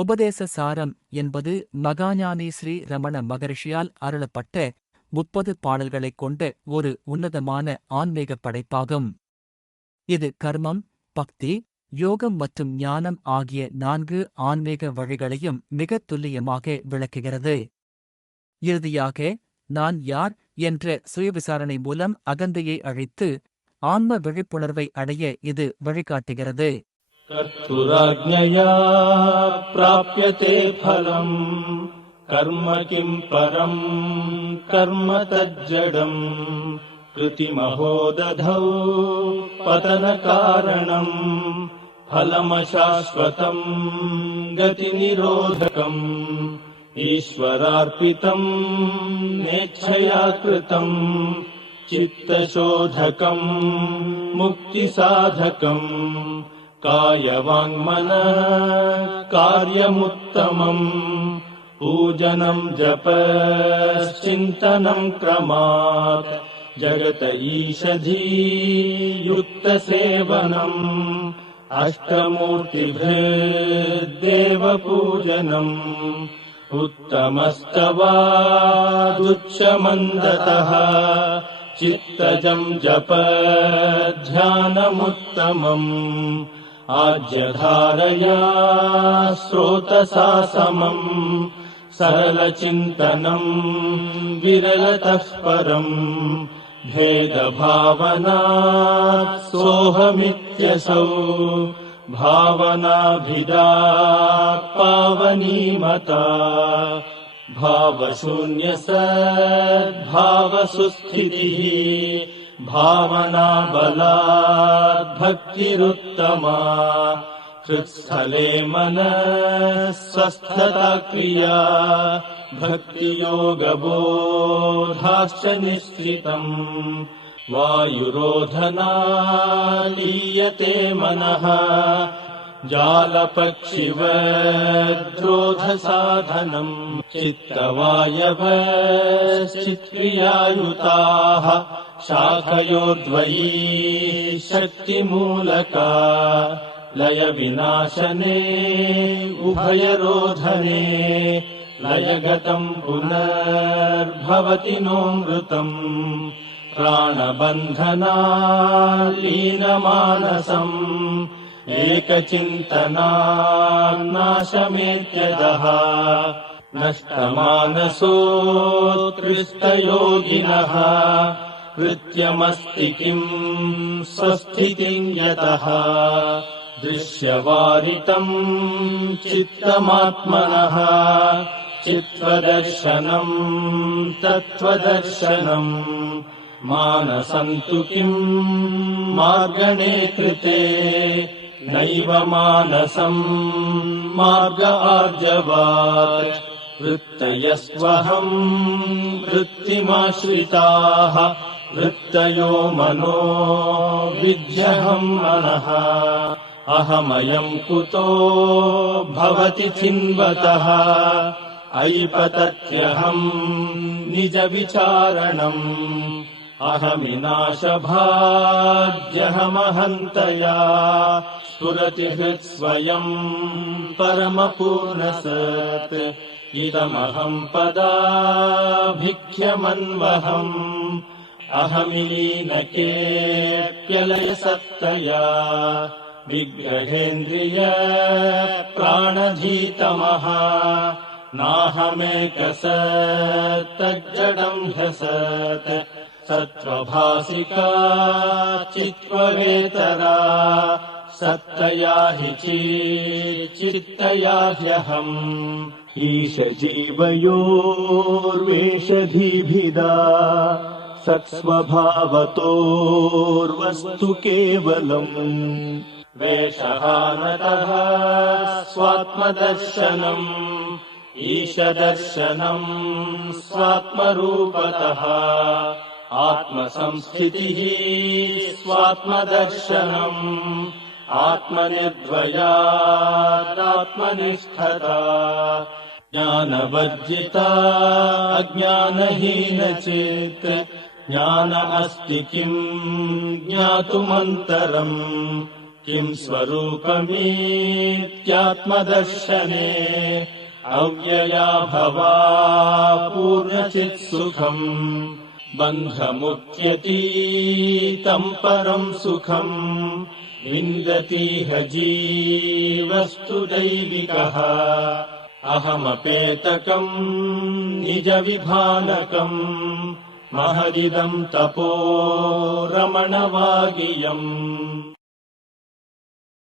உபதேச சாரம் என்பது மகாஞானி ஸ்ரீ ரமண மகரிஷியால் அருளப்பட்ட 30 பாடல்களைக் கொண்ட ஒரு உன்னதமான ஆன்மீக படைப்பாகும். இது கர்மம், பக்தி, யோகம் மற்றும் ஞானம் ஆகிய 4 ஆன்மீக வழிகளையும் மிகத் துல்லியமாக விளக்குகிறது. இறுதியாக, நான் யார் என்ற சுயவிசாரணை மூலம் அகந்தையை அழித்து ஆன்ம விழிப்புணர்வை அடைய இது வழிகாட்டுகிறது. கர்த்துராஜ்ஞயா ப்ராப்யதே ஃபலம் கர்ம கிம் பரம் கர்ம தஜ்ஜடம் கிருதிமஹோ ததௌ பதன காரணம் ஃபலமசாஸ்வதம் கதி நிரோதகம் ஈஸ்வரார்ப்பிதம் நேச்சயா கிருதம் சித்தசோதகம் முக்தி சாதகம் காயவாங்மன காரியமுத்தமம் பூஜனம் ஜபச்சிந்தனம் க்ரமாத் ஜகத ஈஷதீ யுக்த சேவனம் அஷ்டமூர்த்திப்ருத் பூஜனம் உத்தமஸ்தவாதுச்சமந்ததः சித்தஜம் ஜப த்யானமுத்தமம் ஆஜ்யதாரயா ஸ்ரோதசா சமம் சரளசிந்தனம் விரலதः பரம் பேதபாவனாத் சோஹமித்யசௌ भावनाभिदात् पावनीमता भावशून्य सद्भावसुस्थितिः भावनाबलात् भक्तिरुत्तमा हृत्स्थले मनः स्वस्थता क्रिया भक्तियोगबोधाश्च निश्चितम् वायुरोधनालीयते मनः जालपक्षिवद्रोधसाधनम् चित्तवायवश्चित्क्रियायुताः शाखयोर्द्वयी शक्तिमूलका लयविनाशने उभयरोधने लयगतम् पुनर्भवति नोऽमृतम् प्राणबन्धनालीनमानसम् एकचिन्तनान्नाशमेत्यदः नष्टमानसोत्कृष्टयोगिनः कृत्यमस्ति किम् स्वस्थितिम् यतः दृश्यवारितम् चित्तमात्मनः चित्त्वदर्शनम् तत्त्वदर्शनम् मानसन्तु किम् मार्गणे कृते नैव मानसम् मार्ग आर्जवात् वृत्तयस्त्वहम् वृत्तिमाश्रिताः वृत्तयो मनो विद्यहम् मनः अहमयम् कुतो भवति चिन्वतः ऐपतत्यहम् निजविचारणम् अहमिनाशभाज्यहमहन्तया स्फुरति हृत्स्वयम् परमपूर्णसत् इदमहम् पदाभिख्यमन्वहम् अहमीनकेऽप्यलयसत्तया विग्रहेन्द्रिय प्राणधीतमः नाहमेकसत्तज्जडम् ह्यसत् सत्त्वभासिका चित्त्ववेतरा सत्तया हि चित्तया ह्यहम् ईशजीवयोर्वेषधीभिदा सत्स्वभावतोर्वस्तु केवलम् वेषहानतः स्वात्मदर्शनम् ईशदर्शनम् स्वात्मरूपतः आत्मसंस्थितिः स्वात्मदर्शनम् आत्मनिर्द्वयादात्मनिष्ठता ज्ञानवर्जिता अज्ञानहीनचेत् ज्ञान अस्ति किम् ज्ञातुमन्तरम् किं स्वरूपमीत्यात्मदर्शने अव्यया भवा पूर्णचित्सुखम् बन्धमुक्त्यतीतं परं सुखम् विन्दतीह जीवस्तु दैविकः अहमपेतकम् निजविभानकम् महदिदं तपो रमणवागियम्